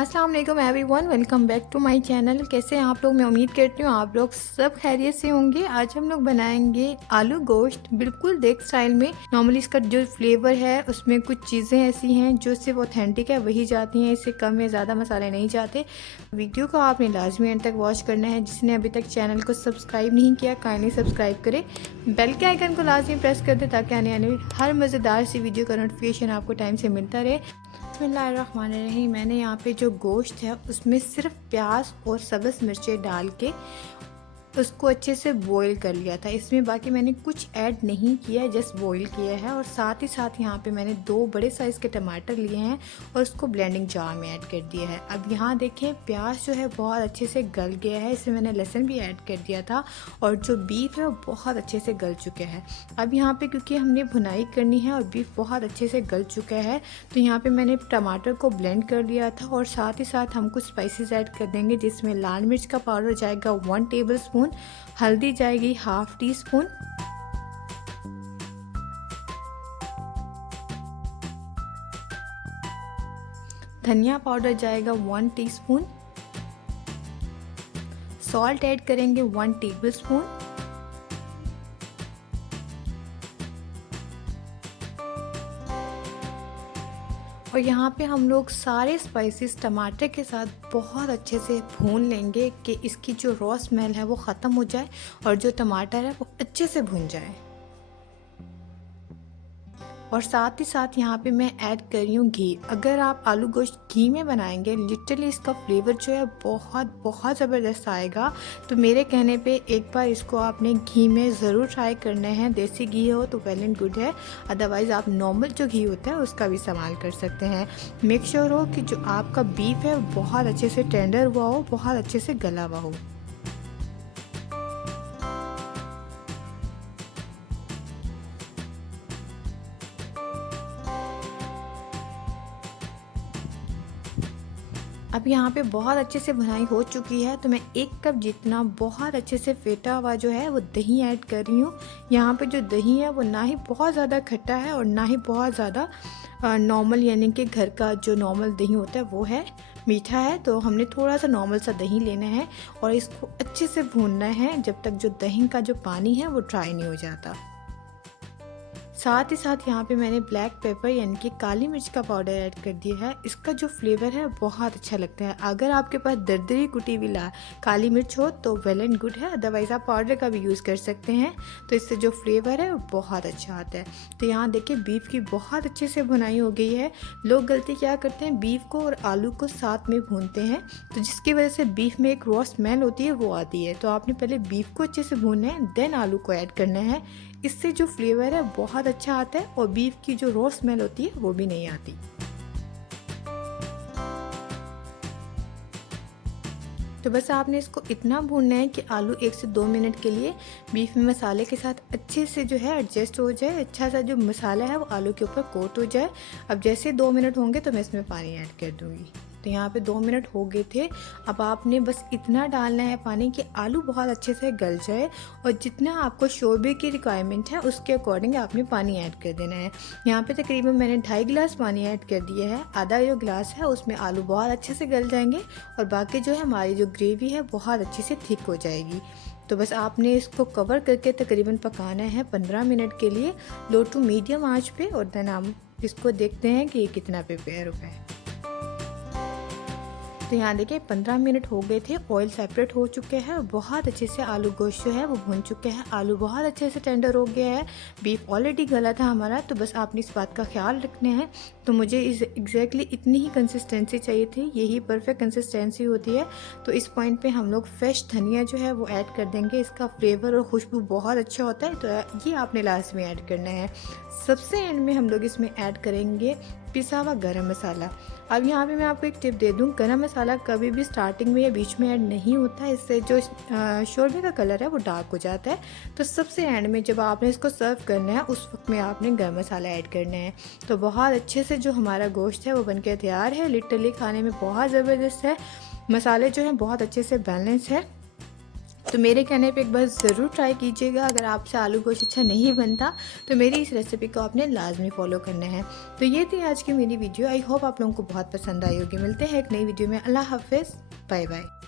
अस्सलाम वालेकुम everyone, welcome back to my channel. कैसे हैं आप लोग? मैं उम्मीद करती हूँ आप लोग सब खैरियत से होंगे। आज हम लोग बनाएंगे आलू गोश्त बिल्कुल देग स्टाइल में। नॉर्मली इसका जो फ्लेवर है उसमें कुछ चीज़ें ऐसी हैं जो सिर्फ ऑथेंटिक है वही जाती हैं, इससे कम या ज़्यादा मसाले नहीं जाते। वीडियो को आपने लाजमी एंड तक वॉच करना है। जिसने अभी तक चैनल को सब्सक्राइब नहीं किया काइंडली सब्सक्राइब करें, बेल के आइकन को लाजमी प्रेस कर दें ताकि आने वाली हर मज़ेदार सी वीडियो का नोटिफिकेशन आपको टाइम से मिलता रहे। बिस्मिल्लाहिर्रहमानिर्रहीम। मैंने यहाँ पे जो गोश्त है उसमें सिर्फ प्याज और सब्ज़ मिर्चें डाल के उसको अच्छे से बॉईल कर लिया था। इसमें बाकी मैंने कुछ ऐड नहीं किया है, जस्ट बॉईल किया है। और साथ ही साथ यहाँ पे मैंने 2 बड़े साइज़ के टमाटर लिए हैं और उसको ब्लेंडिंग जार में ऐड कर दिया है। अब यहाँ देखें प्याज जो है बहुत अच्छे से गल गया है, इसमें मैंने लहसुन भी ऐड कर दिया था और जो बीफ है वो बहुत अच्छे से गल चुका है। अब यहाँ पर क्योंकि हमने भुनाई करनी है और बीफ बहुत अच्छे से गल चुका है तो यहाँ पर मैंने टमाटर को ब्लेंड कर लिया था। और साथ ही साथ हम कुछ स्पाइसेस ऐड कर देंगे, जिसमें लाल मिर्च का पाउडर जाएगा 1 टेबल स्पून, हल्दी जाएगी ½ टी स्पून, धनिया पाउडर जाएगा 1 टीस्पून, सॉल्ट ऐड करेंगे 1 टेबल स्पून, और यहाँ पे हम लोग सारे स्पाइसेस टमाटर के साथ बहुत अच्छे से भून लेंगे कि इसकी जो रॉ स्मेल है वो ख़त्म हो जाए और जो टमाटर है वो अच्छे से भून जाए। और साथ ही साथ यहाँ पे मैं ऐड कर रही हूँ घी। अगर आप आलू गोश्त घी में बनाएंगे लिटरली इसका फ्लेवर जो है बहुत ज़बरदस्त आएगा। तो मेरे कहने पे एक बार इसको आपने घी में ज़रूर ट्राई करना है। देसी घी हो तो वेल एंड गुड है, अदरवाइज़ आप नॉर्मल जो घी होता है उसका भी इस्तेमाल कर सकते हैं। मेक श्योर हो कि जो आपका बीफ है बहुत अच्छे से टेंडर हुआ हो, बहुत अच्छे से गला हुआ हो। अब यहाँ पे बहुत अच्छे से भुनाई हो चुकी है तो मैं 1 कप जितना बहुत अच्छे से फेटा हुआ जो है वो दही ऐड कर रही हूँ। यहाँ पे जो दही है वो ना ही बहुत ज़्यादा खट्टा है और ना ही बहुत ज़्यादा नॉर्मल, यानी कि घर का जो नॉर्मल दही होता है वो है, मीठा है। तो हमने थोड़ा सा नॉर्मल सा दही लेना है और इसको अच्छे से भूनना है जब तक जो दही का जो पानी है वो ड्राई नहीं हो जाता। साथ ही साथ यहाँ पे मैंने ब्लैक पेपर यानी कि काली मिर्च का पाउडर ऐड कर दिया है। इसका जो फ्लेवर है बहुत अच्छा लगता है। अगर आपके पास दरदरी कुटी हुई काली मिर्च हो तो वेल एंड गुड है, अदरवाइज़ आप पाउडर का भी यूज़ कर सकते हैं। तो इससे जो फ्लेवर है वो बहुत अच्छा आता है। तो यहाँ देखिए बीफ की बहुत अच्छे से भुनाई हो गई है। लोग गलती क्या करते हैं, बीफ को और आलू को साथ में भूनते हैं तो जिसकी वजह से बीफ में एक रॉ स्मेल होती है वो आती है। तो आपने पहले बीफ को अच्छे से भूनना है, देन आलू को ऐड करना है। इससे जो फ्लेवर है बहुत अच्छा आता है और बीफ की जो रॉ स्मेल होती है वो भी नहीं आती। तो बस आपने इसको इतना भूनना है कि आलू 1 से 2 मिनट के लिए बीफ में मसाले के साथ अच्छे से जो है एडजस्ट हो जाए, अच्छा सा जो मसाला है वो आलू के ऊपर कोट हो जाए। अब जैसे 2 मिनट होंगे तो मैं इसमें पानी ऐड कर दूँगी। तो यहाँ पे 2 मिनट हो गए थे। अब आपने बस इतना डालना है पानी कि आलू बहुत अच्छे से गल जाए और जितना आपको शोरबे की रिक्वायरमेंट है उसके अकॉर्डिंग आपने पानी ऐड कर देना है। यहाँ पे तकरीबन मैंने 2.5 गिलास पानी ऐड कर दिया है। आधा जो गिलास है उसमें आलू बहुत अच्छे से गल जाएंगे और बाकी जो है हमारी जो ग्रेवी है बहुत अच्छे से थिक हो जाएगी। तो बस आपने इसको कवर करके तकरीबन पकाना है 15 मिनट के लिए लो टू मीडियम आंच पे, और देन हम इसको देखते हैं कि ये कितना प्रिपेयर हुआ है। तो यहाँ देखिए 15 मिनट हो गए थे, ऑयल सेपरेट हो चुके हैं और बहुत अच्छे से आलू गोश्त जो है वो भुन चुके हैं। आलू बहुत अच्छे से टेंडर हो गया है, बीफ ऑलरेडी गला था हमारा। तो बस आपने इस बात का ख्याल रखना है। तो मुझे इस एग्जैक्टली इतनी ही कंसिस्टेंसी चाहिए थी, यही परफेक्ट कंसिस्टेंसी होती है। तो इस पॉइंट पे हम लोग फ्रेश धनिया जो है वो ऐड कर देंगे, इसका फ्लेवर और खुशबू बहुत अच्छा होता है। तो ये आपने लास्ट में ऐड करना है। सबसे एंड में हम लोग इसमें ऐड करेंगे पिसा हुआ गरम मसाला। अब यहाँ पे मैं आपको एक टिप दे दूँ, गरम मसाला कभी भी स्टार्टिंग में या बीच में ऐड नहीं होता है, इससे जो शोरबे का कलर है वो डार्क हो जाता है। तो सबसे एंड में जब आपने इसको सर्व करना है उस वक्त में आपने गरम मसाला ऐड करना है। तो बहुत अच्छे से जो हमारा गोश्त है वो बनके तैयार है। लिटरली खाने में बहुत ज़बरदस्त है, मसाले जो हैं बहुत अच्छे से बैलेंस है। तो मेरे कहने पे एक बार ज़रूर ट्राई कीजिएगा। अगर आपसे आलू गोश्त अच्छा नहीं बनता तो मेरी इस रेसिपी को आपने लाजमी फॉलो करना है। तो ये थी आज की मेरी वीडियो। आई होप आप लोगों को बहुत पसंद आई होगी। मिलते हैं एक नई वीडियो में। अल्लाह हाफिज़, बाय बाय।